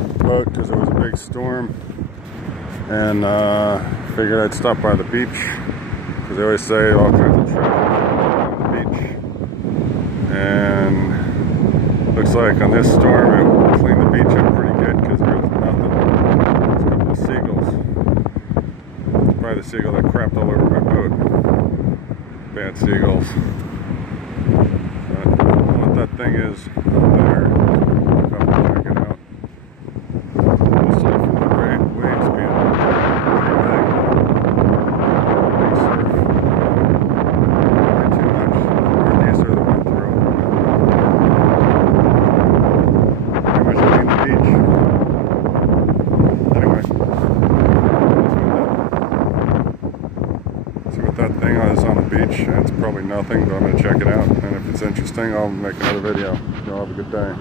boat because there was a big storm, and figured I'd stop by the beach because they always say all kinds of trouble on the beach. And looks like on this storm it will clean the beach up pretty good because there was nothing. There's a couple of seagulls. Probably the seagull that crapped all over my boat. Bad seagulls. But I don't know what that thing is up there. Come check it out. Mostly from the waves being pretty big. Big surf. Not too much. Northeaster that went through. Pretty much clean the beach. Anyway. See what that thing is on the beach. It's probably nothing, but I'm going to check it out. And if it's interesting, I'll make another video. Y'all have a good day.